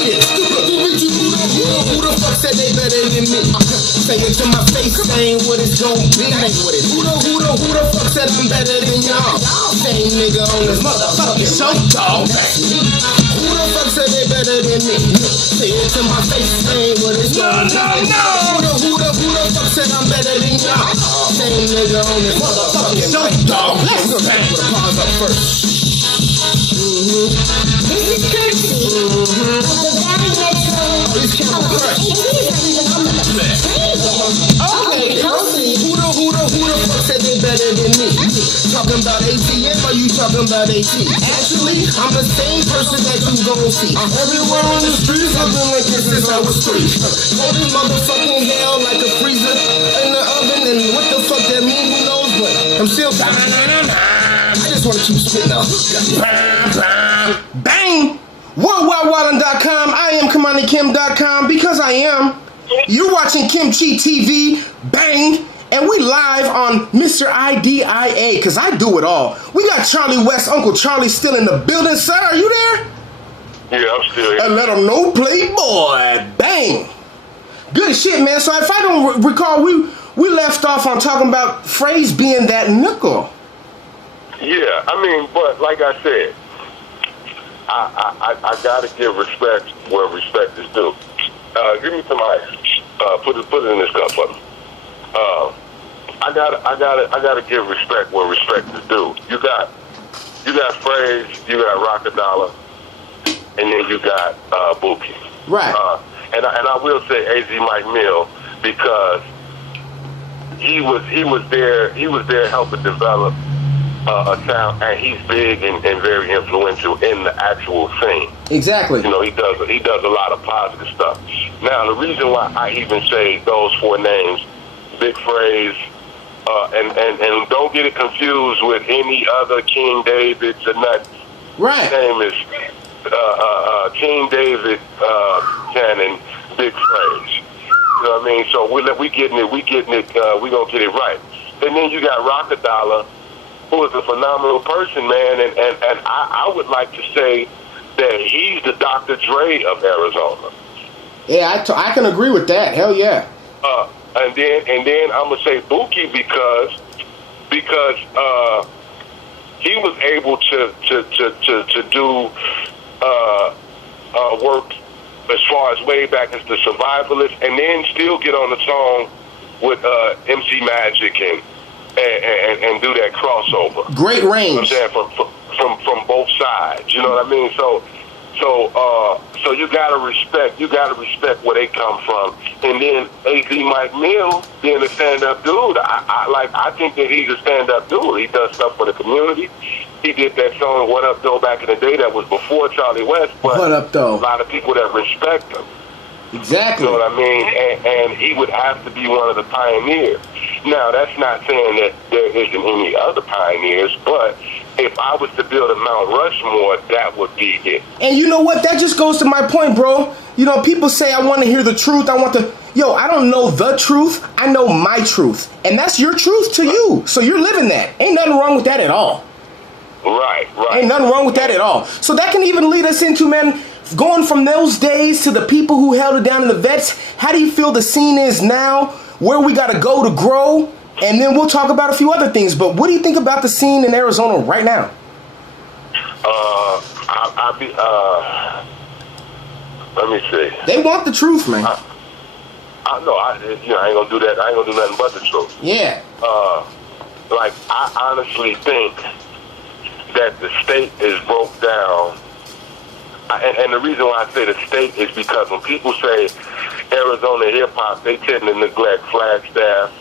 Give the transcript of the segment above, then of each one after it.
Who the fuck said they better than me? Say it to my face, saying what it's gon' be. Who the fuck said I'm better than y'all? Same nigga on this motherfucking show, dog. Who the fuck said they better than me? Say it to my face, saying what it's gon' be. Who the fuck said I'm better than y'all? Same nigga on this motherfucking show, dog. Let's go back with a pause up first. This is courtesy of the Valley Metro. Okay, who the fuck said they better than me? Talking about ATM or you talking about AT? Actually, I'm the same person that you gon' see. Everywhere on the streets, I've been like this since I was 3. Holding motherfucking hell like a freezer in the oven, and what the fuck that mean, who knows, but I'm still I just wanna keep spitting out. Bang! WorldWideWildin.com. I am CommanderKim.com because I am. You're watching Kimchi TV. Bang! And we live on Mr. IDIA because I do it all. We got Charlie West, Uncle Charlie still in the building. Sir, are you there? Yeah, I'm still here. And let them know, Playboy. Bang! Good shit, man. So if I don't recall, we left off on talking about Phrase being that nickel. Yeah, I mean, but like I said, I gotta give respect where respect is due. Give me some ice. Put it in this cup for me. I gotta give respect where respect is due. You got Phrase, you got Rockadollar, and then you got Bookie. Right. And I will say AZ Mike Mill because he was there helping develop a sound, and he's big and very influential in the actual scene. Exactly. You know, he does a lot of positive stuff. Now, the reason why I even say those 4 names, Big Phrase, and don't get it confused with any other King Davids or nothing. Right. His name is King David Cannon, Big Phrase. You know what I mean? So we gonna get it right. And then you got Rockadollar, who is a phenomenal person, man, and I would like to say that he's the Dr. Dre of Arizona. Yeah, I can agree with that. Hell yeah. And then I'm gonna say Bookie because he was able to do work as far as way back as the Survivalist, and then still get on the song with MC Magic and do that crossover. Great range. You know what I'm saying? From both sides. You know what I mean? So you gotta respect where they come from. And then AZ Mike Mill being a stand-up dude, I think that he's a stand-up dude. He does stuff for the community. He did that song "What Up Though" back in the day that was before Charlie West, but What Up Though? a lot of people that respect him. Exactly. You know what I mean? And he would have to be one of the pioneers. Now, that's not saying that there isn't any other pioneers, but if I was to build a Mount Rushmore, that would be it. And you know what? That just goes to my point, bro. You know, people say, I want to hear the truth. I don't know the truth. I know my truth. And that's your truth to you. So you're living that. Ain't nothing wrong with that at all. Right. Ain't nothing wrong with that at all. So that can even lead us into, man, going from those days to the people who held it down in the vets. How do you feel the scene is now? Where we got to go to grow? And then we'll talk about a few other things. But what do you think about the scene in Arizona right now? Let me see. They want the truth, man. I ain't gonna do that. I ain't gonna do nothing but the truth. Yeah. I honestly think that the state is broke down. And the reason why I say the state is because when people say Arizona hip-hop, they tend to neglect Flagstaff,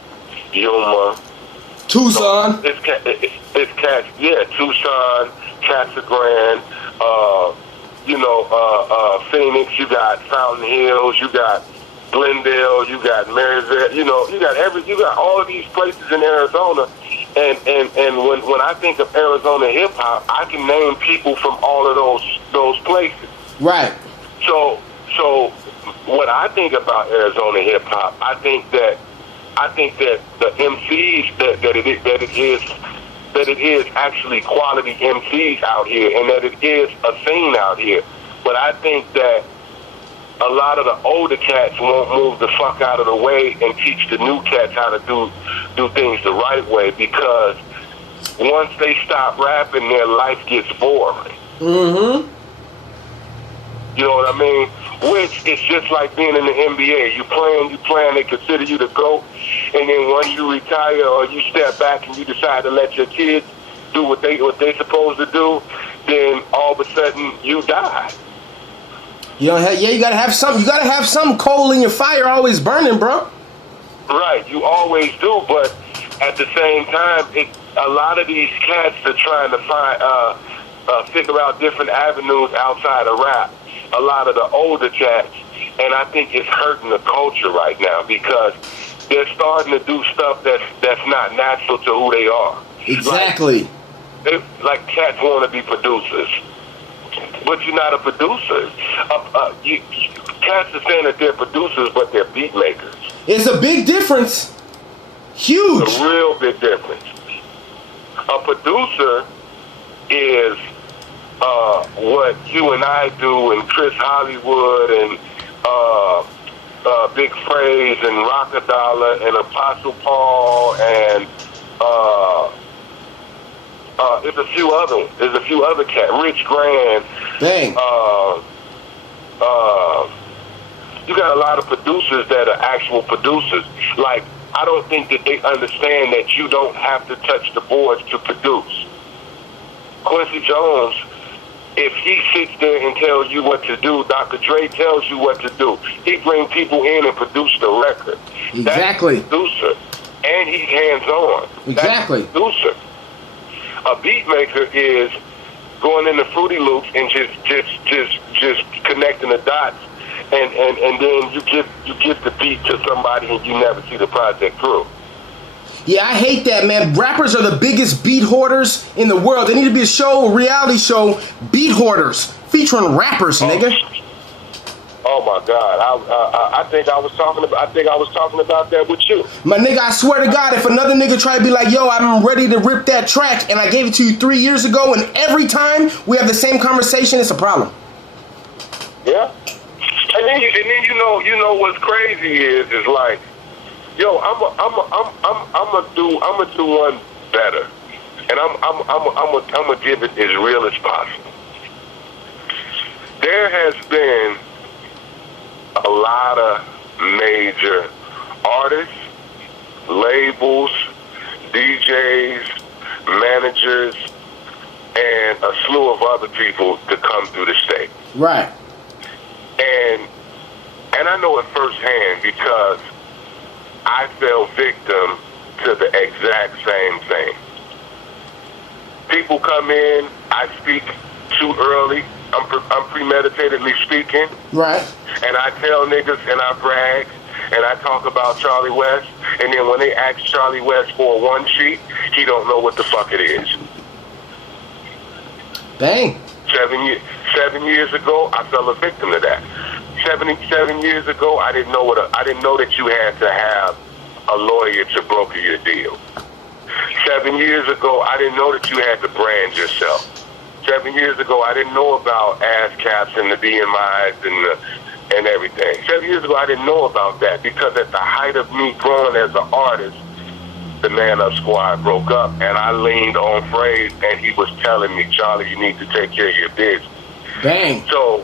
Yuma, Tucson. It's Tucson, Casa Grande, Phoenix. You got Fountain Hills. You got Glendale. You got Maryville. You got all of these places in Arizona. And when I think of Arizona hip hop, I can name people from all of those places. Right. So what I think about Arizona hip hop, I think that the MCs that it is actually quality MCs out here, and that it is a scene out here. But I think that a lot of the older cats won't move the fuck out of the way and teach the new cats how to do things the right way, because once they stop rapping, their life gets boring. Mm-hmm. You know what I mean? Which is just like being in the NBA. You playing, they consider you the GOAT, and then once you retire or you step back and you decide to let your kids do what they supposed to do, then all of a sudden you die. You gotta have some coal in your fire always burning, bro. Right, you always do, but at the same time, a lot of these cats are trying to figure out different avenues outside of rap. A lot of the older cats, and I think it's hurting the culture right now because they're starting to do stuff that's not natural to who they are. Exactly. Like cats want to be producers, but you're not a producer. Cats are saying that they're producers, but they're beat makers. It's a big difference. Huge. It's a real big difference. A producer is what you and I do, and Chris Hollywood, and Big Phrase, and Rockadollar, and Apostle Paul, and there's a few other cats. Rich Grand. Dang. You got a lot of producers that are actual producers. Like, I don't think that they understand that you don't have to touch the boards to produce. Quincy Jones, if he sits there and tells you what to do, Dr. Dre tells you what to do. He brings people in and produce the record. Exactly. That's a producer. And he's hands-on. Exactly. That's a producer. A beat maker is going into Fruity Loops and just connecting the dots, and then you give the beat to somebody and you never see the project through. Yeah, I hate that, man. Rappers are the biggest beat hoarders in the world. There need to be a reality show, Beat Hoarders, featuring rappers, nigga. Oh my God! I think I was talking about that with you. My nigga, I swear to God, if another nigga try to be like, yo, I'm ready to rip that track, and I gave it to you 3 years ago, and every time we have the same conversation, it's a problem. Yeah. And then you know what's crazy is like, yo, I'm gonna do one better, and I'm gonna give it as real as possible. There has been a lot of major artists, labels, DJs, managers, and a slew of other people to come through the state. Right. And I know it firsthand because I fell victim to the exact same thing. People come in, I speak too early, I'm premeditatedly speaking. Right. And I tell niggas and I brag and I talk about Charlie West, and then when they ask Charlie West for a one sheet, he don't know what the fuck it is. Dang. 7 years ago, I fell a victim to that. 7 years ago, I didn't know that you had to have a lawyer to broker your deal. 7 years ago, I didn't know that you had to brand yourself. 7 years ago, I didn't know about ASCAPs and the BMIs and everything. 7 years ago, I didn't know about that because at the height of me growing as an artist, the Man Up Squad broke up, and I leaned on Phrase, and he was telling me, Charlie, you need to take care of your business. Dang. So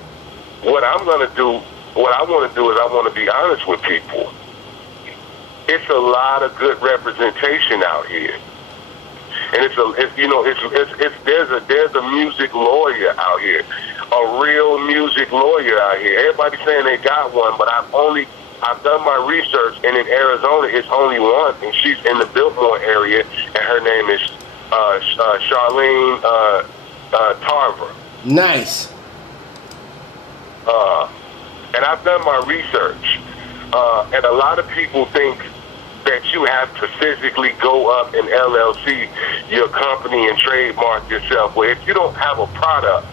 what I want to do is I want to be honest with people. It's a lot of good representation out here. And there's a music lawyer out here, a real music lawyer out here. Everybody's saying they got one, but I've done my research, and in Arizona, it's only one, and she's in the Biltmore area, and her name is Charlene Tarver. Nice. And I've done my research, and a lot of people think that you have to physically go up and LLC your company and trademark yourself. Well, if you don't have a product,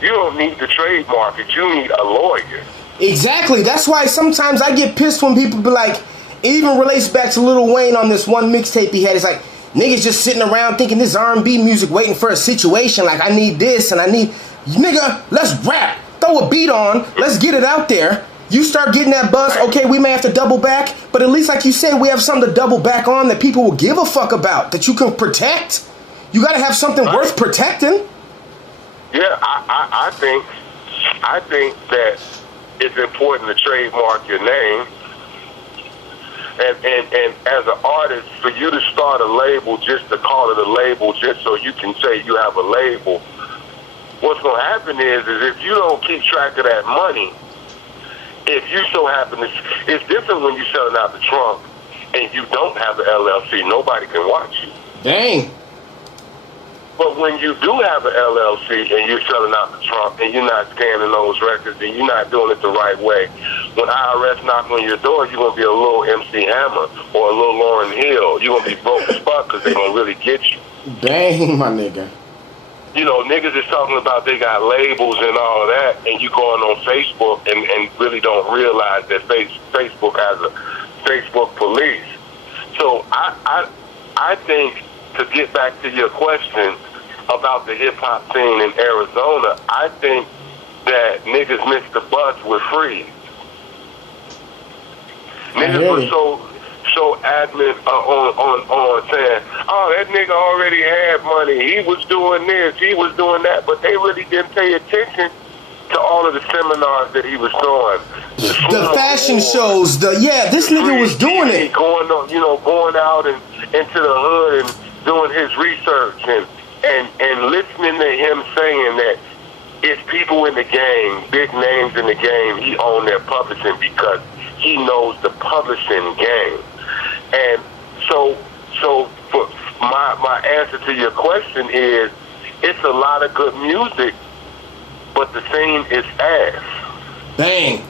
you don't need to trademark it. You need a lawyer. Exactly. That's why sometimes I get pissed when people be like, it even relates back to Lil Wayne on this one mixtape he had. It's like, niggas just sitting around thinking this R&B music waiting for a situation. Like, I need this and I need... Nigga, let's rap. throw a beat on, let's get it out there. You start getting that buzz, okay, we may have to double back, but at least like you said, we have something to double back on that people will give a fuck about, that you can protect. You got to have something worth protecting. Yeah, I think that it's important to trademark your name. And as an artist, for you to start a label, just to call it a label, just so you can say you have a label, what's going to happen is if you don't keep track of that money, if you so happen to, it's different when you're selling out the trunk and you don't have an LLC. Nobody can watch you. Dang. But when you do have an LLC and you're selling out the trunk and you're not scanning those records and you're not doing it the right way, when IRS knock on your door, you're going to be a little MC Hammer or a little Lauryn Hill. You're going to be broke as fuck because they're going to really get you. Dang, my nigga. You know, niggas is talking about they got labels and all of that, and you going on Facebook and really don't realize that Facebook has a Facebook police. So I think, to get back to your question about the hip-hop scene in Arizona, I think that niggas missed the bus with Freeze. Niggas were so adamant on saying, oh, that nigga already had money, he was doing this, he was doing that, but they really didn't pay attention to all of the seminars that he was doing. The fashion shows, this nigga was doing it. Going out and into the hood and doing his research and listening to him saying that it's people in the game, big names in the game, he owned their publishing because he knows the publishing game. And so for my answer to your question is, it's a lot of good music, but the scene is ass. Bang.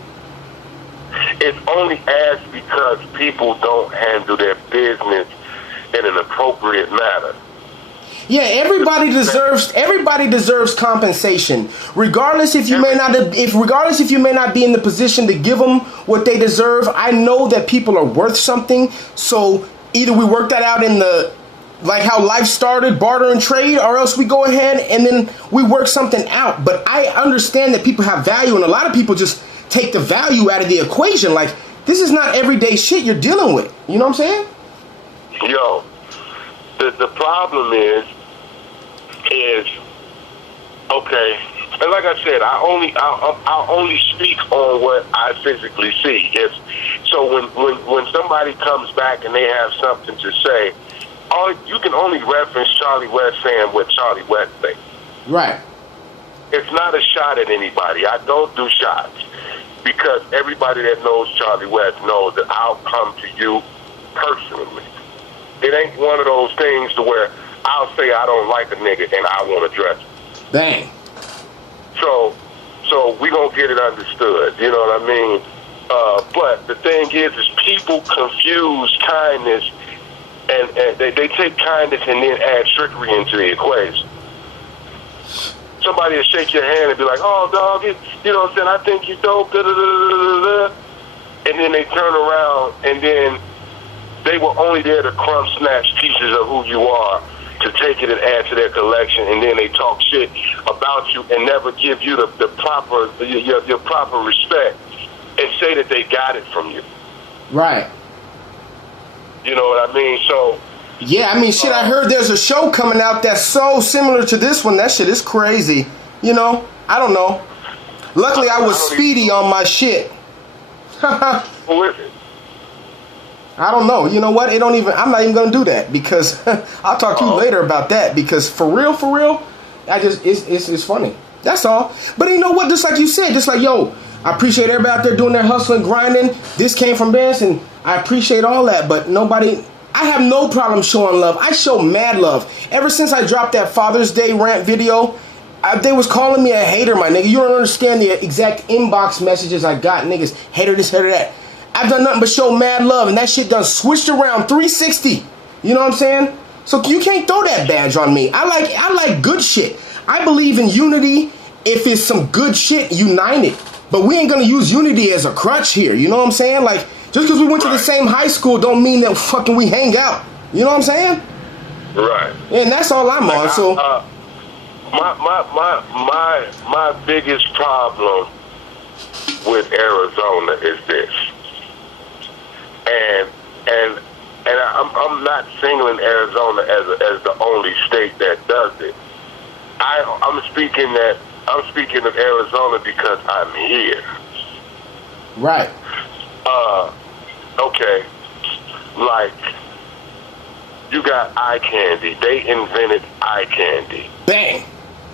It's only ass because people don't handle their business in an appropriate manner. Yeah, everybody deserves compensation, regardless if you may not be in the position to give them what they deserve. I know that people are worth something, so either we work that out in the, like how life started, barter and trade, or else we go ahead and then we work something out. But I understand that people have value, and a lot of people just take the value out of the equation. Like, this is not everyday shit you're dealing with. You know what I'm saying? Yo, the problem is okay, and like I said, I only speak on what I physically see. So when somebody comes back and they have something to say, you can only reference Charlie West saying what Charlie West thinks. Right. It's not a shot at anybody. I don't do shots because everybody that knows Charlie West knows that I'll come to you personally. It ain't one of those things to where I'll say I don't like a nigga and I want to dress him. Bang. So we gonna get it understood. You know what I mean? But the thing is people confuse kindness and they take kindness and then add trickery into the equation. Somebody will shake your hand and be like, oh, dog, you know what I'm saying, I think you dope, da da da da da, and then they turn around and then they were only there to crumb snatch pieces of who you are, to take it and add to their collection, and then they talk shit about you and never give you the proper your proper respect and say that they got it from you. Right. You know what I mean? So yeah, I mean, shit, I heard there's a show coming out that's so similar to this one. That shit is crazy. You know, I don't know. Luckily, I was speedy on my shit. Who is it? I don't know. You know what? I'm not even gonna do that because I'll talk to you later about that. Because for real, it's funny. That's all. But you know what? Just like you said, just like, yo, I appreciate everybody out there doing their hustling, grinding. This came from this, and I appreciate all that. But I have no problem showing love. I show mad love. Ever since I dropped that Father's Day rant video, they was calling me a hater, my nigga. You don't understand the exact inbox messages I got. Niggas, hater this, hater that. I've done nothing but show mad love, and that shit done switched around 360. You know what I'm saying? So you can't throw that badge on me. I like good shit. I believe in unity. If it's some good shit, unite it. But we ain't gonna use unity as a crutch here. You know what I'm saying? Like, just because we went to the same high school don't mean that fucking we hang out. You know what I'm saying? Right. And that's all I'm on. So My biggest problem with Arizona is this, and I'm not singling Arizona as the only state that does it. I'm speaking of Arizona because I'm here. Right. Okay. Like, you got eye candy. They invented eye candy. Bang.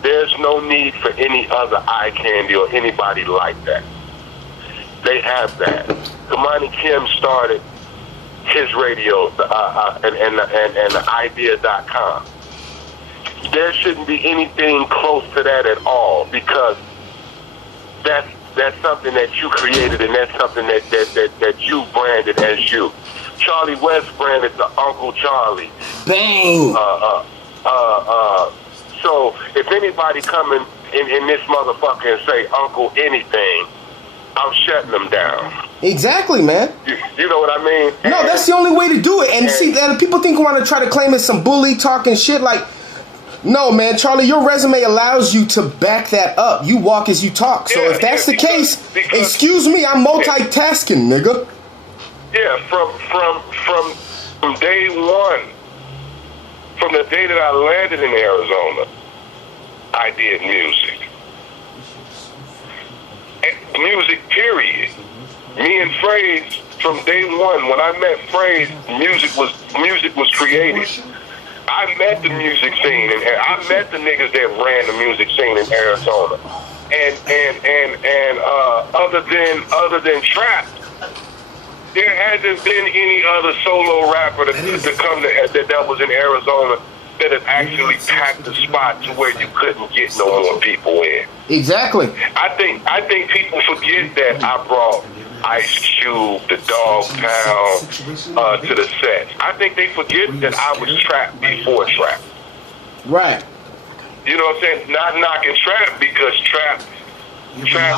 There's no need for any other eye candy or anybody like that. They have that. Kamani Kim started his radio and idea.com. There shouldn't be anything close to that at all, because that's something that you created, and that's something that you branded as you. Charlie West branded the Uncle Charlie. Bang. So if anybody coming in this motherfucker and say Uncle anything, I'm shutting them down. Exactly, man. You know what I mean? No, that's the only way to do it. And see, that people think want to try to claim it's some bully talking shit. Like, no, man, Charlie, your resume allows you to back that up. You walk as you talk. So if that's the case, excuse me, I'm multitasking, nigga. Yeah, from day one, from the day that I landed in Arizona, I did music. Music, period. Me and Phrase, from day one, when I met Phrase, music was created. I met the music scene, and I met the niggas that ran the music scene in Arizona. And other than trap, there hasn't been any other solo rapper that was in Arizona that has actually packed the spot to where you couldn't get no more people in. Exactly. I think people forget that I brought Ice Cube, the Dog Pound, to the set. I think they forget that I was Trap before Trap. Right. You know what I'm saying? Not knocking Trap, because Trap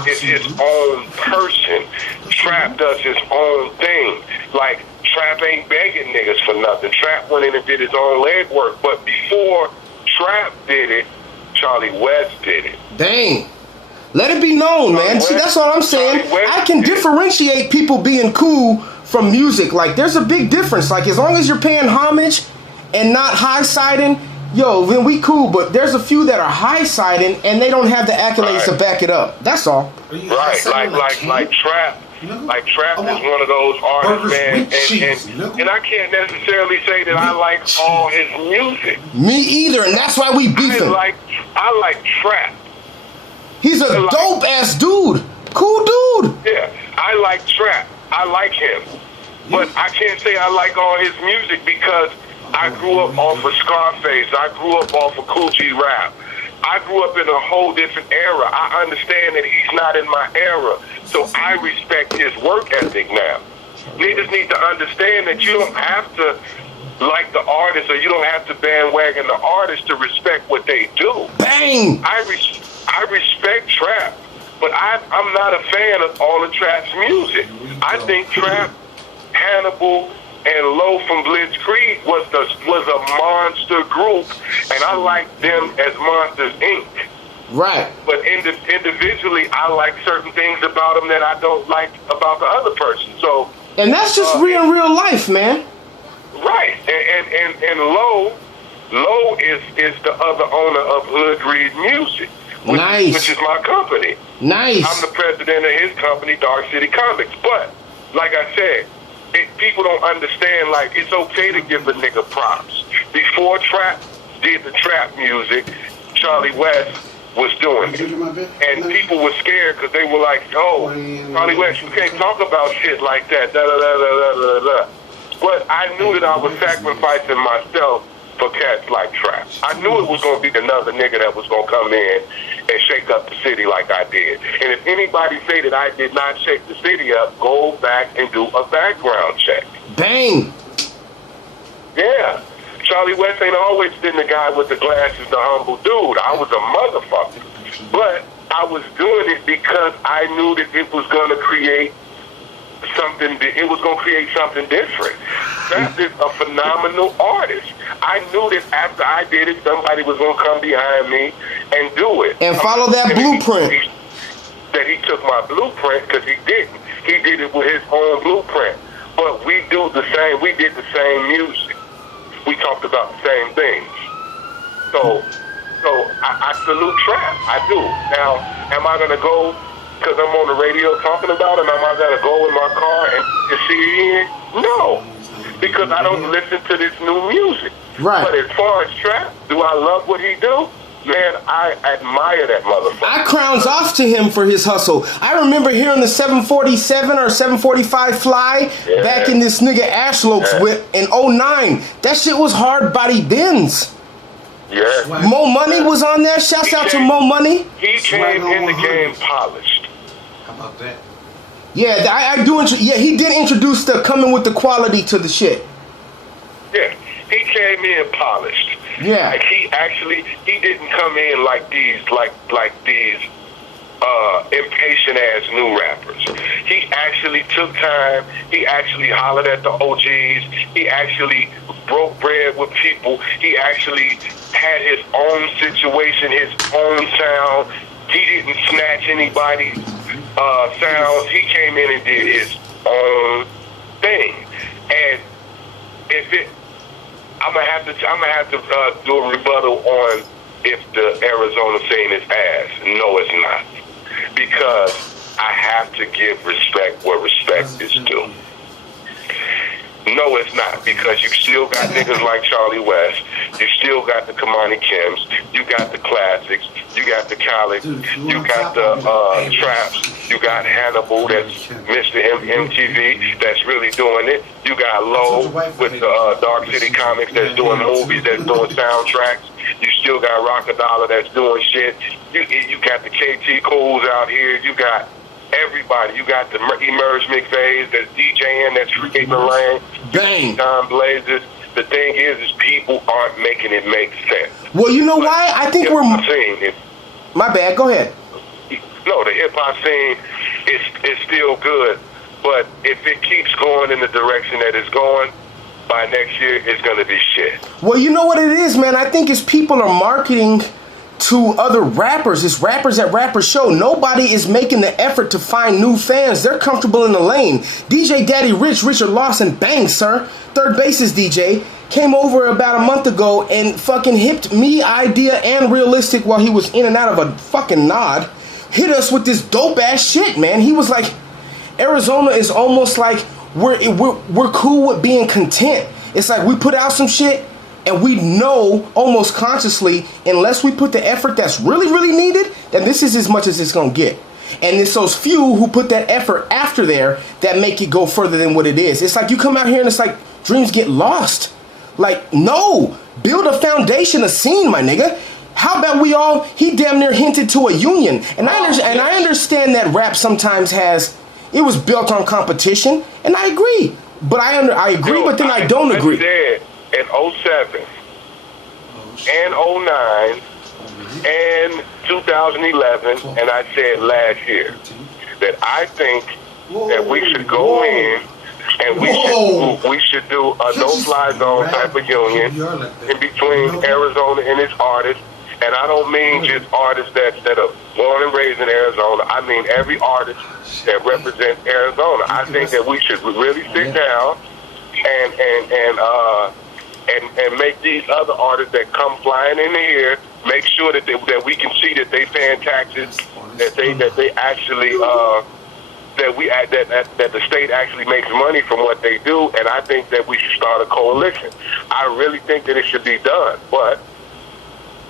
is his own person. Trap does his own thing. Like, Trap ain't begging niggas for nothing. Trap went in and did his own leg work. But before Trap did it, Charlie West did it. Dang. Let it be known, man. See, that's all I'm saying. I can differentiate people being cool from music. Like, there's a big difference. Like, as long as you're paying homage and not high-siding, yo, then we cool. But there's a few that are high-siding, and they don't have the accolades to back it up. That's all. Right, like Trap. Like, Trap is one of those artists, man, and I can't necessarily say that I like all his music. Me either, and that's why we beefing. I like Trap. He's a dope-ass dude. Cool dude. Yeah, I like Trap. I like him. But I can't say I like all his music, because I grew up off of Scarface. I grew up off of Cool G Rap. I grew up in a whole different era. I understand that he's not in my era, so I respect his work ethic now. Niggas need to understand that you don't have to like the artist, or you don't have to bandwagon the artist to respect what they do. Bang! I respect Trap, but I'm not a fan of all of Trap's music. I think Trap, Hannibal, and Low from Blitzkrieg was a monster group, and I like them as Monsters Inc. Right. But individually, I like certain things about them that I don't like about the other person. So, and that's just real life, man. Right. And Low is the other owner of Hood Read Music, which is my company. Nice. I'm the president of his company, Dark City Comics. But like I said, people don't understand, like, it's okay to give a nigga props. Before Trap did the trap music, Charlie West was doing it. And people were scared because they were like, yo, Charlie West, you can't talk about shit like that, da-da-da-da-da-da-da. But I knew that I was sacrificing myself for cats like Trap. I knew it was going to be another nigga that was going to come in and shake up the city like I did. And if anybody say that I did not shake the city up, go back and do a background check. Bang! Yeah. Charlie West ain't always been the guy with the glasses, the humble dude. I was a motherfucker. But I was doing it because I knew that it was going to create it was going to create something different. Trap is a phenomenal artist. I knew that after I did it, somebody was going to come behind me and do it. And follow that blueprint. That he took my blueprint, because he didn't. He did it with his own blueprint. But we did the same music. We talked about the same things. So I salute Trap. I do. Now, am I going to go because I'm on the radio talking about it, and am I going to go in my car and see it in? No, because I don't listen to this new music. Right. But as far as Trap, do I love what he do? Man, I admire that motherfucker. I crowns off to him for his hustle. I remember hearing the 747 or 745 fly back in this nigga Ashloke's whip in 09. That shit was hard body Benz. Yeah. Mo Money was on there. Shouts out to Mo Money. He came in the game polished. How about that? Yeah, I do. He did introduce the coming with the quality to the shit. Yeah, he came in polished. Yeah. Like he didn't come in like these impatient ass new rappers. He actually took time. He actually hollered at the OGs. He actually broke bread with people. He actually had his own situation, his own sound. He didn't snatch anybody's sounds. He came in and did his own thing. And I'm gonna have to do a rebuttal on if the Arizona scene is ass. No, it's not, because I have to give respect where respect is due. No, it's not, because you still got niggas like Charlie West. You still got the Kamani Kims. You got the classics. You got the Khaled. You got the Traps. You got Hannibal, that's Mr. MTV, that's really doing it. You got Low with the Dark City Comics, that's doing movies, that's doing soundtracks. You still got Rockadollar, that's doing shit. You got the KT Cools out here. You got everybody. You got the Emerge McVeigh that's DJing, that's creating the lane. Bang. Tom Blazes. The thing is people aren't making it make sense. Well, you know why? I think we're... My bad. Go ahead. No, the hip-hop scene is still good, but if it keeps going in the direction that it's going, by next year, it's going to be shit. Well, you know what it is, man? I think it's people are marketing to other rappers. It's rappers at rapper show. Nobody is making the effort to find new fans. They're comfortable in the lane. DJ Daddy Rich, Richard Lawson, bang, sir. Third basis DJ, came over about a month ago and fucking hipped me, Idea, and Realistic while he was in and out of a fucking nod. Hit us with this dope ass shit, man. He was like, Arizona is almost like we're cool with being content. It's like we put out some shit and we know almost consciously, unless we put the effort that's really, really needed, then this is as much as it's gonna get. And it's those few who put that effort after there that make it go further than what it is. It's like you come out here and it's like dreams get lost. Like, no, build a foundation, a scene, my nigga. How about we all, he damn near hinted to a union. And I understand that rap sometimes it was built on competition, and I agree. But I agree, but then I don't agree. I said in 07 and 09 and 2011, and I said last year, that I think that we should go in and we should do a no-fly zone type of union in between Arizona and its artists. And I don't mean just artists that are born and raised in Arizona. I mean every artist that represents Arizona. I think that we should really sit down and make these other artists that come flying in here, make sure that we can see that they paying taxes, that they actually that the state actually makes money from what they do. And I think that we should start a coalition. I really think that it should be done, but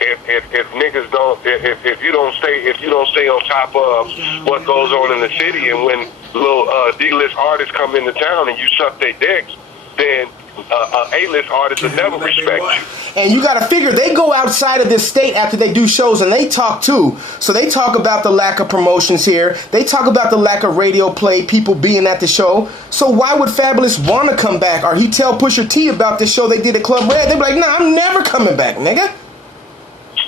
if niggas don't, if you don't stay on top of what goes on in the city, and when little D-list artists come into town and you suck their dicks, then A-list artists will never respect you. And you gotta figure, they go outside of this state after they do shows and they talk too. So they talk about the lack of promotions here. They talk about the lack of radio play, people being at the show. So why would Fabulous want to come back? Or he tell Pusha T about this show they did at Club Red? They'd be like, nah, I'm never coming back, nigga.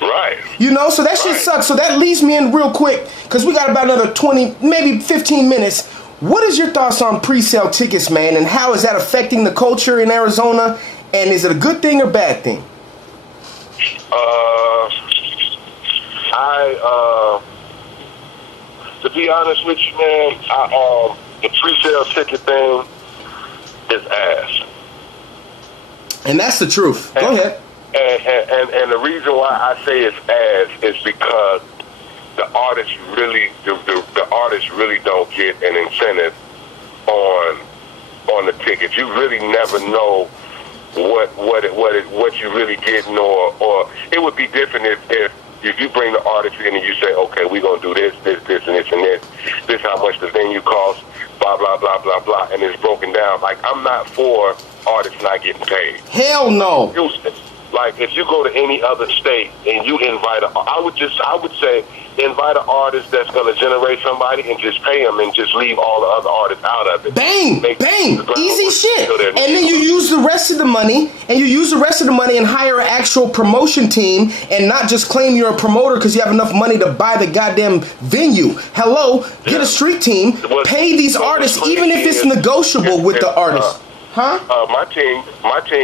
Right. You know, so that shit sucks. So that leads me in real quick, because we got about another 20, maybe 15 minutes. What is your thoughts on pre-sale tickets, man, and how is that affecting the culture in Arizona? And is it a good thing or bad thing? To be honest with you, man, the pre-sale ticket thing is ass. And that's the truth. Go ahead. And the reason why I say it's ass is because the artists really don't get an incentive on the tickets. You really never know what you really getting, or it would be different if you bring the artist in and you say, okay, we're gonna do this, and this. This how much the venue costs, blah blah blah blah blah, and it's broken down. Like, I'm not for artists not getting paid. Hell no. Like, if you go to any other state and you invite I would say invite an artist that's going to generate somebody and just pay them and just leave all the other artists out of it. Bang, easy shit. And then you use the rest of the money, and hire an actual promotion team, and not just claim you're a promoter because you have enough money to buy the goddamn venue. Hello, get a street team, pay these artists, even if it's negotiable with the artist. My team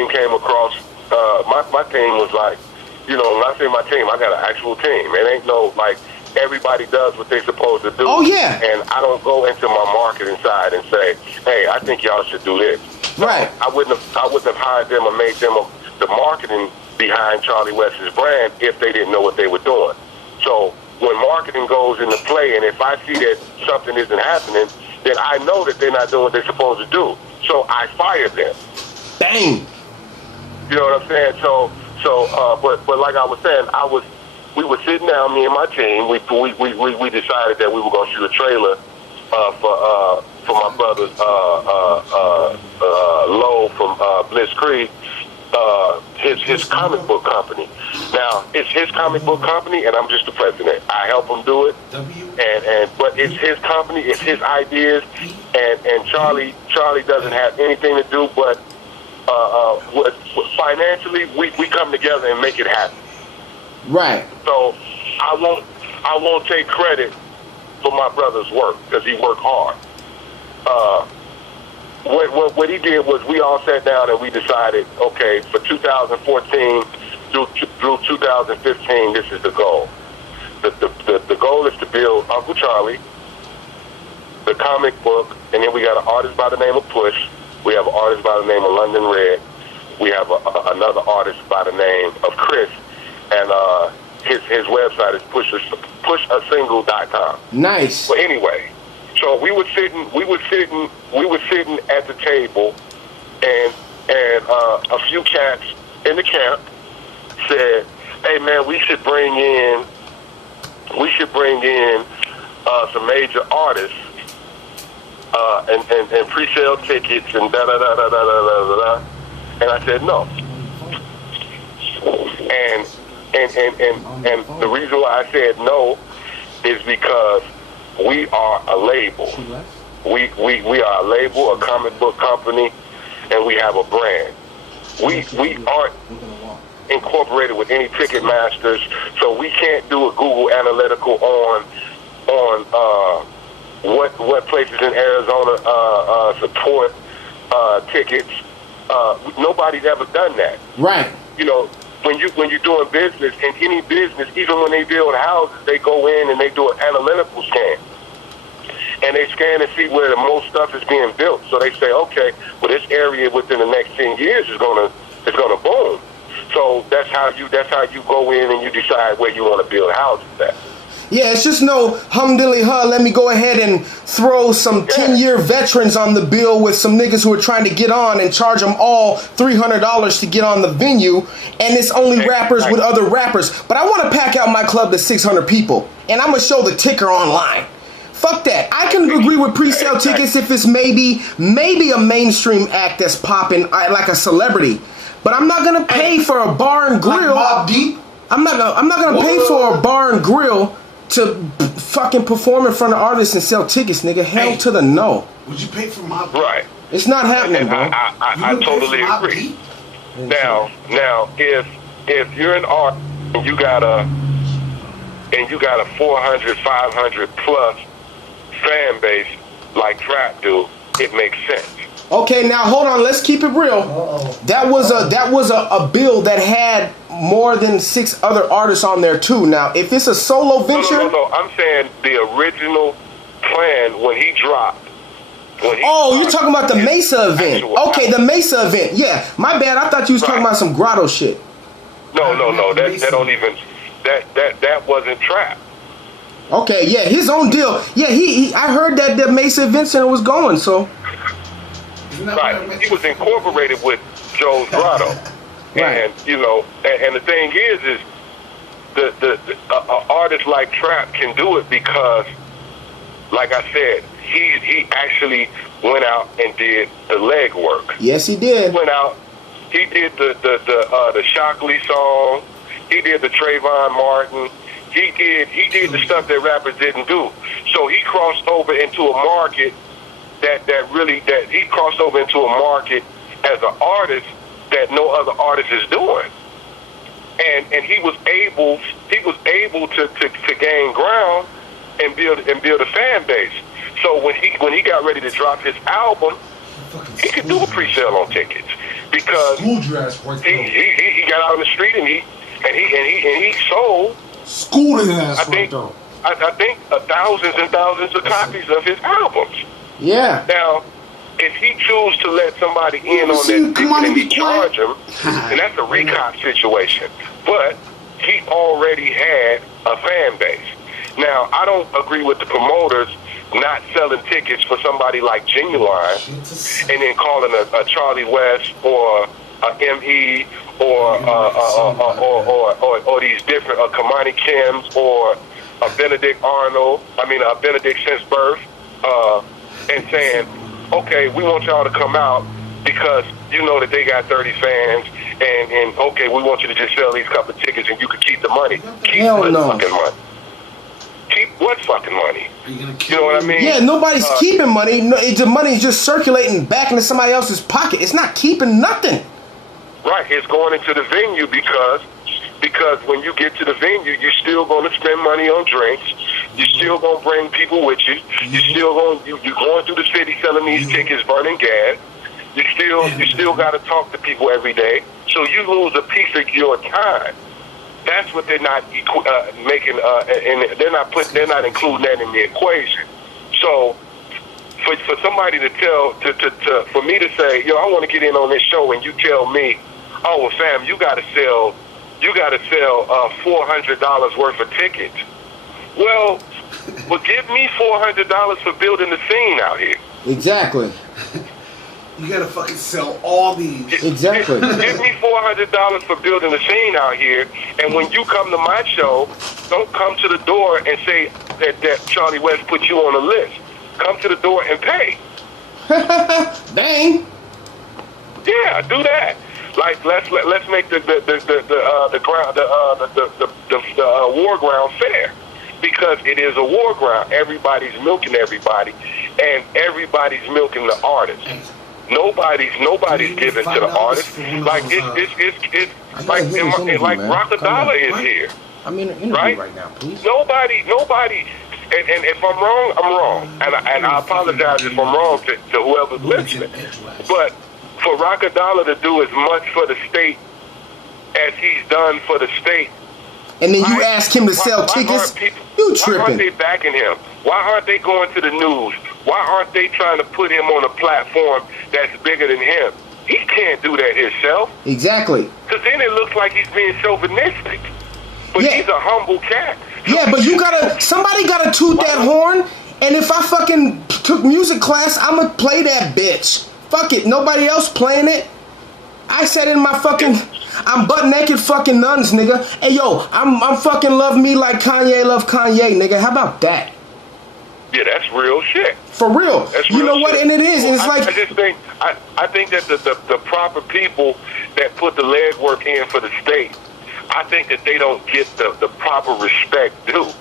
came across. My team was like, when I say my team, I got an actual team. It ain't no, like, everybody does what they're supposed to do. Oh, yeah. And I don't go into my marketing side and say, hey, I think y'all should do this. Right. I wouldn't have hired them or made them the marketing behind Charlie West's brand if they didn't know what they were doing. So when marketing goes into play, and if I see that something isn't happening, then I know that they're not doing what they're supposed to do. So I fire them. Bang. You know what I'm saying? But like I was saying, we were sitting down, me and my team. We decided that we were going to shoot a trailer for my brother Lowe from Bliss Creek, his comic book company. Now, it's his comic book company, and I'm just the president. I help him do it, but it's his company, it's his ideas, and Charlie doesn't have anything to do but. Financially, we come together and make it happen. Right. So I won't take credit for my brother's work because he worked hard. What he did was we all sat down and we decided, okay, for 2014 through 2015, this is the goal. The goal is to build Uncle Charlie, the comic book, and then we got an artist by the name of Push. We have an artist by the name of London Red. We have another artist by the name of Chris, and his website is pushasingle.com. Nice. But anyway, so we were sitting at the table, and a few cats in the camp said, "Hey man, we should bring in some major artists." And pre-sale tickets and da-da-da-da-da-da-da-da. And I said no. And the reason why I said no is because we are a label. We are a label, a comic book company, and we have a brand. We aren't incorporated with any ticket masters, so we can't do a Google analytical on what places in Arizona support tickets. Nobody's ever done that. Right. When you're doing business, in any business, even when they build houses, they go in and they do an analytical scan. And they scan and see where the most stuff is being built. So they say, okay, well, this area within the next 10 years is gonna boom. So that's how you go in and you decide where you want to build houses at. Yeah, it's just no humdilly-huh, let me go ahead and throw some 10-year veterans on the bill with some niggas who are trying to get on and charge them all $300 to get on the venue, and it's only rappers with other rappers. But I want to pack out my club to 600 people, and I'm going to show the ticker online. Fuck that. I can agree with pre-sale tickets if it's maybe a mainstream act that's popping, like a celebrity. But I'm not going to pay for a bar and grill. Like Mobb Deep? I'm not going to pay for a bar and grill to fucking perform in front of artists and sell tickets, nigga. Hell to the no. Would you pay for Mobb Deep? Right. It's not happening, bro. I totally agree. Now, if you're an artist and you got a 400, 500 plus fan base, like Trap do, it makes sense. Okay, now hold on. Let's keep it real. That was a bill that had more than 6 other artists on there too. Now, if it's a solo venture, No. I'm saying the original plan when he dropped. You're talking about the Mesa event. Okay, the Mesa event. Yeah, my bad. I thought you was talking about some Grotto shit. No. That don't even. That wasn't Trap. Okay, yeah, his own deal. Yeah, he I heard that the Mesa event center was going. So. Right, he was incorporated with Joe's Grotto, right. And and the thing is the artist like Trap can do it because, like I said, he actually went out and did the legwork. Yes, he did. He went out, he did the Shockley song, he did the Trayvon Martin, he did the stuff that rappers didn't do. So he crossed over into a market. That he crossed over into a market as an artist that no other artist is doing, and he was able to gain ground and build a fan base. So when he got ready to drop his album, he could do a pre-sale on tickets because he got out on the street and he sold I think thousands and thousands of copies of his albums. Yeah. Now, if he chooses to let somebody in on that ticket and he charge him, then that's a recop situation. But he already had a fan base. Now, I don't agree with the promoters not selling tickets for somebody like Genuine and then calling a Charlie West or a M.E. or these different Kamani Kims or a Benedict Arnold. A Benedict since birth. And saying, okay, we want y'all to come out because you know that they got 30 fans, and okay, we want you to just sell these couple of tickets and you can keep the money. Keep what fucking money? Keep what fucking money? You know what I mean? Yeah, nobody's keeping money. No, the money's just circulating back into somebody else's pocket. It's not keeping nothing. Right, it's going into the venue because when you get to the venue, you're still going to spend money on drinks. You're still going to bring people with you. You're going through the city selling these tickets, burning gas. You still got to talk to people every day. So you lose a piece of your time. That's what they're not making, and they're not including that in the equation. So for somebody to for me to say, I want to get in on this show, and you tell me, oh well, fam, you got to sell $400 worth of tickets. Well, give me $400 for building the scene out here. Exactly. You gotta fucking sell all these. Exactly. Give me $400 for building the scene out here, and when you come to my show, don't come to the door and say that Charlie West put you on a list. Come to the door and pay. Bang. Yeah, do that. Like let's make the war ground fair, because it is a war ground. Everybody's milking everybody, and everydollars milking the artist. Nobody's giving to the artist. Like it's like Rockadollar is here. I'm in an interview right now, please. Nobody. And if I'm wrong, I'm wrong, and I apologize if I'm wrong to whoever's listening. But for Rockadollar to do as much for the state as he's done for the state, and then you ask him to sell tickets, you tripping. Why aren't they backing him? Why aren't they going to the news? Why aren't they trying to put him on a platform that's bigger than him? He can't do that himself. Exactly. Because then it looks like he's being chauvinistic. But he's a humble cat. Yeah, but somebody gotta toot that horn, and if I fucking took music class, I'ma play that bitch. Fuck it, nobody else playing it. I said in my fucking, I'm butt naked fucking nuns, nigga. Hey yo, I'm fucking love me like Kanye love Kanye, nigga. How about that? Yeah, that's real shit. For real. That's you real know what? shit. And it is. It's I just think I think that the proper people that put the legwork in for the state, I think that they don't get the proper respect due.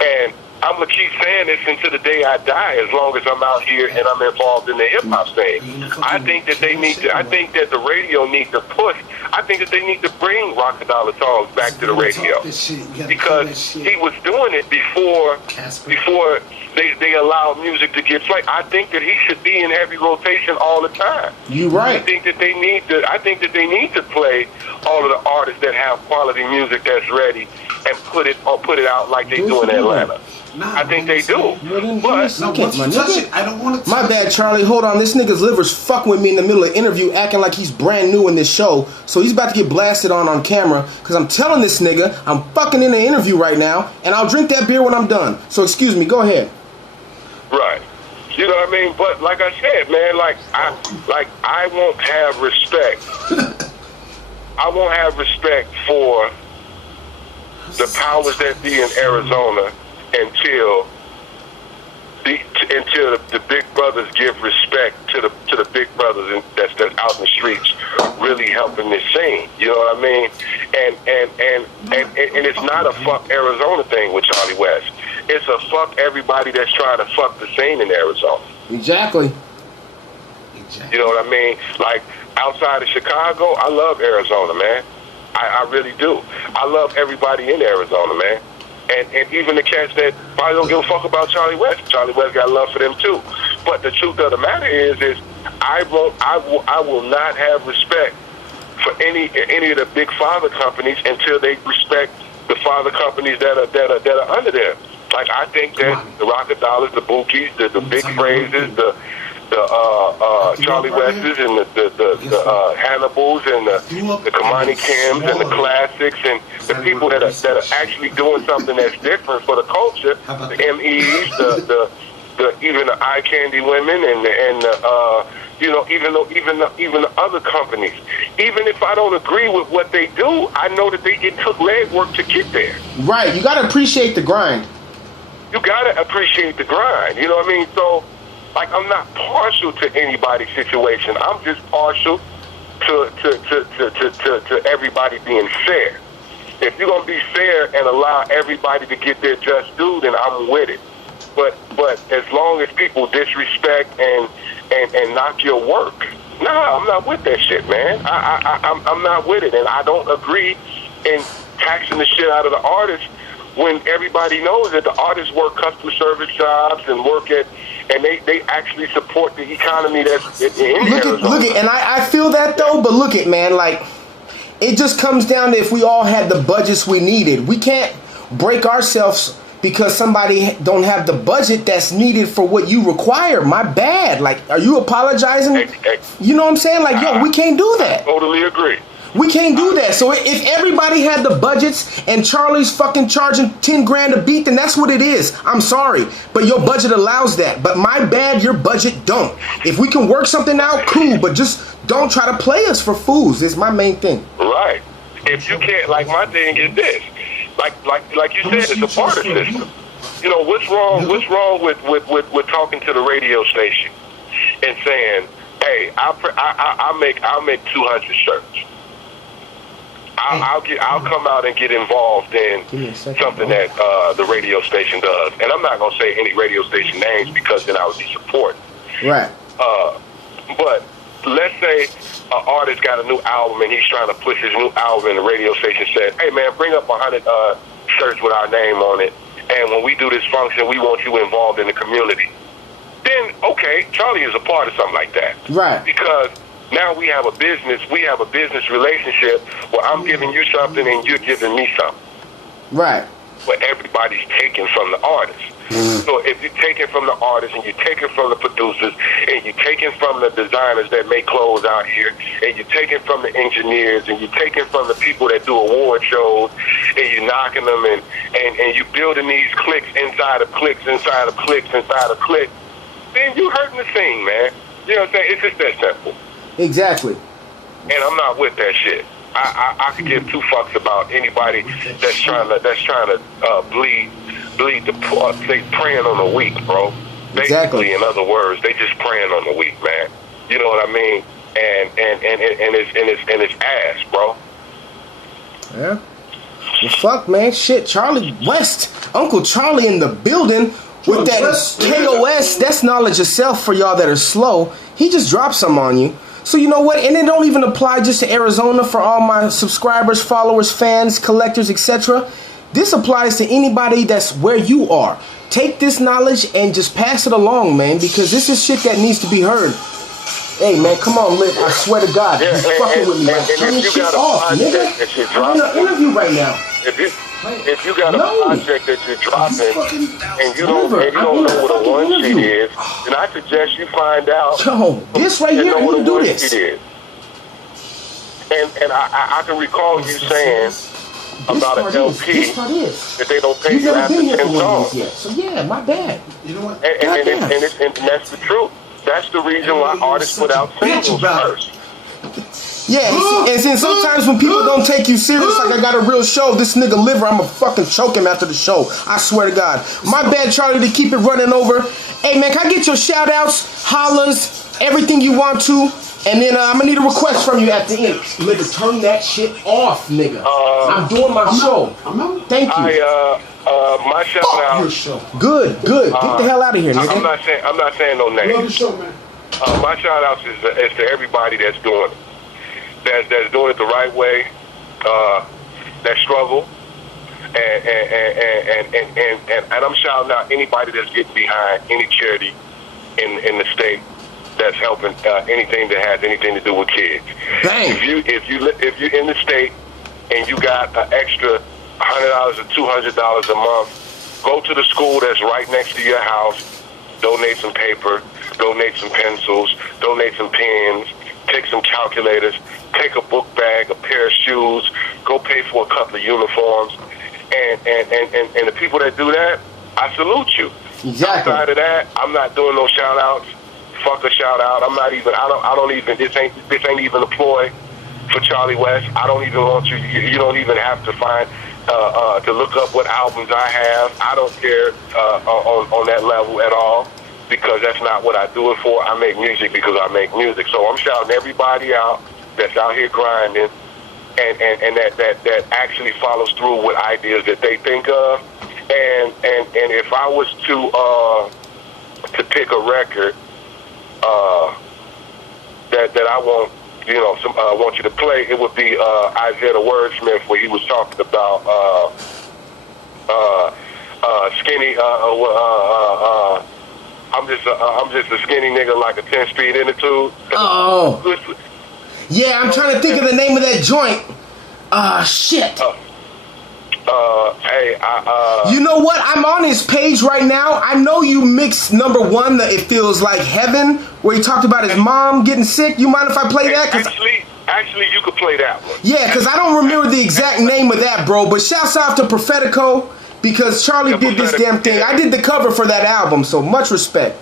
And I'm gonna keep saying this until the day I die, as long as I'm out here and I'm involved in the hip hop scene. I think that they need to. I think that the radio needs to push. I think that they need to bring Rockabilly songs back to the radio, because he was doing it before they allow music to get played. I think that he should be in heavy rotation all the time. You right. I think that they need to. I think that they need to play all of the artists that have quality music that's ready and put it out like they do in Atlanta. I think they do. But I don't want to. My bad, Charlie. Hold on. This nigga's liver's fucking with me in the middle of the interview, acting like he's brand new in this show. So he's about to get blasted on camera, because I'm telling this nigga I'm fucking in the interview right now, and I'll drink that beer when I'm done. So excuse me. Go ahead. Right. You know what I mean? But like I said, man, I won't have respect. I won't have respect for the powers that be in Arizona until the big brothers give respect to the big brothers that's out in the streets, really helping this scene. You know what I mean? And it's not a fuck Arizona thing with Charlie West. It's a fuck everybody that's trying to fuck the scene in Arizona. Exactly. You know what I mean? Like, outside of Chicago, I love Arizona, man. I really do. I love everybody in Arizona, man. And even the cats that probably don't give a fuck about Charlie West. Charlie West got love for them too. But the truth of the matter is I will not have respect for any of the big father companies until they respect the father companies that are under them. Like, I think that the Rockabilly, the Bookies, the Big Phrases, the Charlie West's and the Hannibals and the Kamani Kims and the Classics and the people that are actually doing something that's different for the culture, the MEs, the even the eye candy women and you know, even the other companies. Even if I don't agree with what they do, I know that it took legwork to get there. Right. You gotta appreciate the grind. You gotta appreciate the grind. You know what I mean? So, like, I'm not partial to anybody's situation. I'm just partial to everybody being fair. If you're gonna be fair and allow everybody to get their just due, then I'm with it. But as long as people disrespect and knock your work, nah, I'm not with that shit, man. I'm not with it, and I don't agree in taxing the shit out of the artists when everybody knows that the artists work customer service jobs and and they actually support the economy that's in Arizona. Look at, and I feel that though, but look at, man, like, it just comes down to if we all had the budgets we needed. We can't break ourselves because somebody don't have the budget that's needed for what you require. My bad. Like, are you apologizing? You know what I'm saying? Like, yo, we can't do that. I totally agree. We can't do that. So if everybody had the budgets and Charlie's fucking charging 10 grand a beat, then that's what it is. I'm sorry, but your budget allows that. But my bad, your budget don't. If we can work something out, cool, but just don't try to play us for fools. Is my main thing. Right. If you can't, like, my thing is this. Like you said, it's a barter system. You know, what's wrong with talking to the radio station and saying, hey, I'll make 200 shirts. I'll come out and get involved in something that the radio station does. And I'm not going to say any radio station names because then I would be supporting. Right. But let's say an artist got a new album and he's trying to push his new album and the radio station said, hey, man, bring up 100 shirts with our name on it. And when we do this function, we want you involved in the community. Then, okay, Charlie is a part of something like that. Right. Because now we have a business relationship where I'm giving you something and you're giving me something. Right. Where everybody's taking from the artist. Mm-hmm. So if you're taking from the artists and you're taking from the producers and you're taking from the designers that make clothes out here and you're taking from the engineers and you're taking from the people that do award shows and you're knocking them and you're building these cliques inside of cliques inside of cliques inside of cliques, then you're hurting the scene, man. You know what I'm saying? It's just that simple. Exactly. And I'm not with that shit. I could give two fucks about anybody that's trying to bleed the poor. They preying on the weak, bro. Exactly. Basically, in other words, they just preying on the weak, man. You know what I mean? And it's ass, bro. Yeah. Well, fuck, man. Shit, Charlie West. Uncle Charlie in the building with that KOS. That's knowledge of self for y'all that are slow. He just dropped some on you. So you know what? And it don't even apply just to Arizona for all my subscribers, followers, fans, collectors, etc. This applies to anybody that's where you are. Take this knowledge and just pass it along, man, because this is shit that needs to be heard. Hey, man, come on, Liv. I swear to God, you're fucking with me. Turn this shit off, nigga. I'm in an interview right now. If you got a project that you're dropping and you don't know what a one sheet is, then I suggest you find out. Yo, this right here, I need to do this. And I can recall you saying about an LP that they don't pay you after 10 songs. So yeah, my bad. You know what? And that's the truth. That's the reason why artists put out singles first. Yeah, and since sometimes when people don't take you serious, like I got a real show, this nigga Liver, I'ma fucking choke him after the show. I swear to God. My bad, Charlie, to keep it running over. Hey, man, can I get your shout-outs, hollers, everything you want to? And then I'm gonna need a request from you at the end. Liver, turn that shit off, nigga. I'm doing my show. Thank you. My shout-out. Good. Get the hell out of here, nigga. I'm not saying no names. Love the show, man. My shout-outs is to everybody that's doing it. That's doing it the right way, that struggle, and I'm shouting out anybody that's getting behind any charity in the state that's helping anything that has anything to do with kids. Dang. If you're in the state and you got an extra $100 or $200 a month, go to the school that's right next to your house, donate some paper, donate some pencils, donate some pens, take some calculators, take a book bag, a pair of shoes, go pay for a couple of uniforms, and the people that do that, I salute you. Exactly. Outside of that, I'm not doing no shout outs. Fuck a shout out. I don't even this ain't even a ploy for Charlie West. I don't even want you don't even have to find to look up what albums I have. I don't care on that level at all, because that's not what I do it for. I make music because I make music. So I'm shouting everybody out that's out here grinding and that actually follows through with ideas that they think of. And if I was to pick a record that I want want you to play, it would be Isaiah the Wordsmith, where he was talking about skinny. I'm just a skinny nigga like a 10-speed Attitude. Oh. Yeah, I'm trying to think of the name of that joint. Shit. You know what? I'm on his page right now. I know you mixed number one, the It Feels Like Heaven, where he talked about his mom getting sick. You mind if I play that? Actually, you could play that one. Yeah, because I don't remember the exact name of that, bro. But shouts out to Prophetico, because Charlie did this damn thing. I did the cover for that album, so much respect.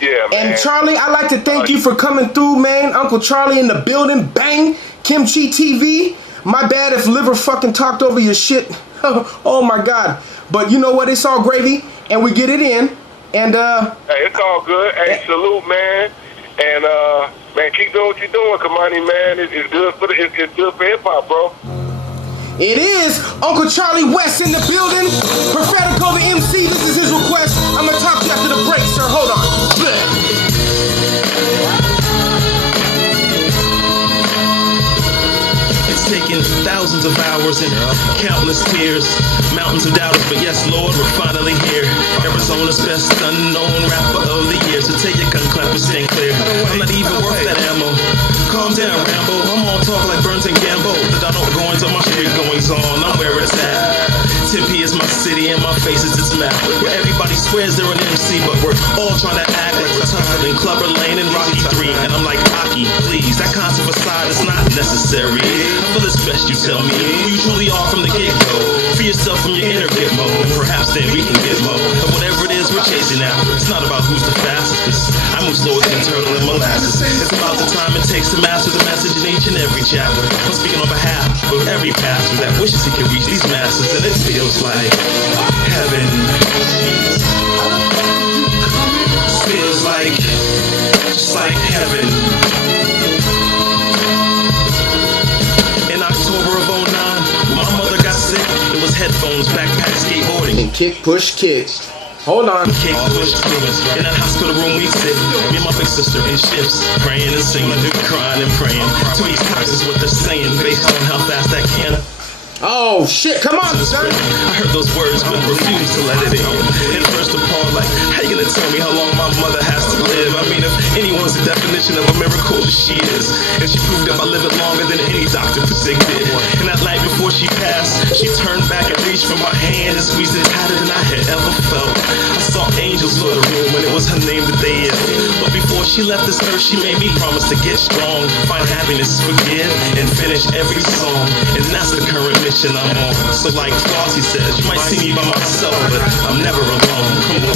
Yeah, man. And Charlie, I'd like to thank you for coming through, man. Uncle Charlie in the building. Bang. Kimchi TV. My bad if Liver fucking talked over your shit. Oh my God. But you know what? It's all gravy, and we get it in. And hey, it's all good. Hey, salute, man. And man, keep doing what you're doing, Kamani, man. It's good for it's good for hip hop, bro. It is Uncle Charlie West in the building. Prophetico the MC. This is his request. I'm gonna talk to you after the break, sir. Hold on. Taken thousands of hours and countless tears, mountains of doubters, but yes, Lord, we're finally here. Arizona's best unknown rapper of the year, so take your gun clap and stand clear. I'm not even worth that ammo. Calm down, Rambo. I'm on talk like Burns and Gambo. That I don't go into my street goings on. I'm where it's at. Tempe is my city and my face is its map, where everybody swears they're an MC, but we're all trying to act like we're tougher than Clubber Lane and Rocky 3. And I'm like, Aki, please, that concept aside is not necessary. I feel it's best you tell me who you truly are from the get-go. Free yourself from your inner gitmo, and perhaps then we can get mo. But whatever it is we're chasing after, it's not about who's the fastest, cause I move slower than turtle and molasses. It's about the time it takes to master the message in each and every chapter. I'm speaking on behalf of every pastor that wishes he could reach these masses, and it feels like heaven. Feels like, just like heaven. In October of 09, when my mother got sick, it was headphones, backpack, skateboarding. Kick, push, kick. Hold on. Kick, push, kick. In that hospital room we sit, me and my big sister in shifts, praying and singing, crying and praying. 20 times is what they're saying, based on how fast that can. Oh shit, come on, son. I heard those words but refused to let it in. And first of all, like, how you gonna tell me how long my mother has to live? I mean, if anyone's the definition of a miracle, she is. And she proved that by living longer than any doctor predicted. And that night before she passed, she turned back and reached for my hand and squeezed it tighter than I had ever felt. I saw angels fill the room and it was her name that they yelled. But before she left this earth, she made me promise to get strong, find happiness, forgive, and finish every song. And that's the current mission I'm on. So like Flossie says, you might see me by myself, but I'm never alone. Come on.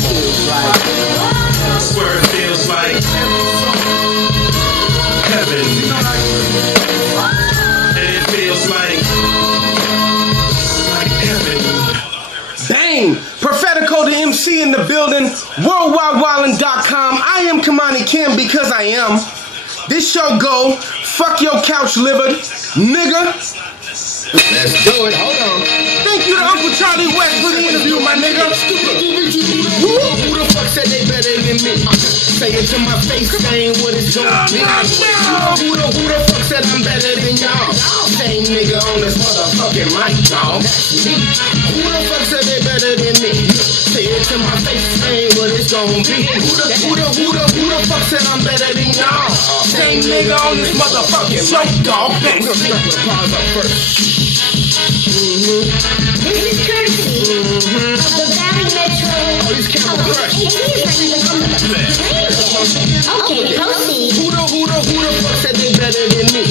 I swear it feels like heaven. And it feels like heaven. Bang! Prophetical the MC in the building. WorldwideWildin.com. I am Kamani Kim because I am. This show go, fuck your couch liver, nigga. Let's do it. Hold on. Thank you to Uncle Charlie West for the interview, my nigga. Who the fuck said they better than me? Say it to my face, saying what it's gonna be. Who the fuck said I'm better than y'all? Same nigga on this motherfucking mic, dog. That's me. Who the fuck said they better than me? Say it to my face, saying what it's gonna be. Who the fuck said I'm better than y'all? Same nigga on this motherfucking mic, dog. We're gonna start with a pause up first. This is courtesy of the Valley Metro. Oh, these camera crush. Okay, proceed. Who the fuck said they better than me?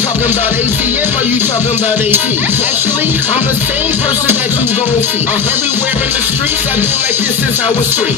Talking about ATM or you talking about AT? Actually, I'm the same person that you gon' see. I'm everywhere in the streets. I've been like this since I was 3.